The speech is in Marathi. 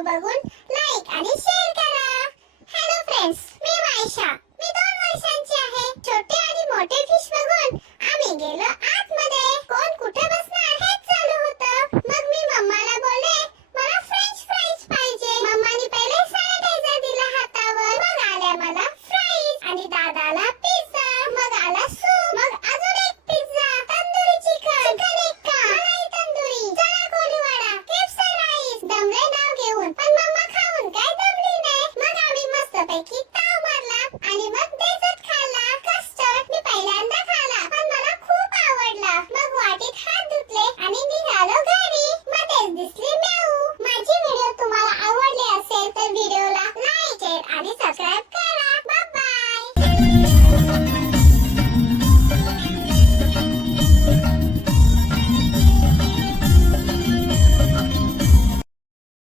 व्हिडिओ बघून लाईक आणि शेअर करा. हॅलो फ्रेंड्स मस्तपैकी ताव मारला आणि मग डेझर्ट खाल्ला. कस्टर्ड मी पहिल्यांदा खाला पण मला खूप आवडला. मग वाटीत हात धुतले आणि निघालो घरी. मध्येच दिसली म्याऊ. माझी व्हिडिओ तुम्हाला आवडली असेल तर व्हिडिओला लाईक आणि सबस्क्राईब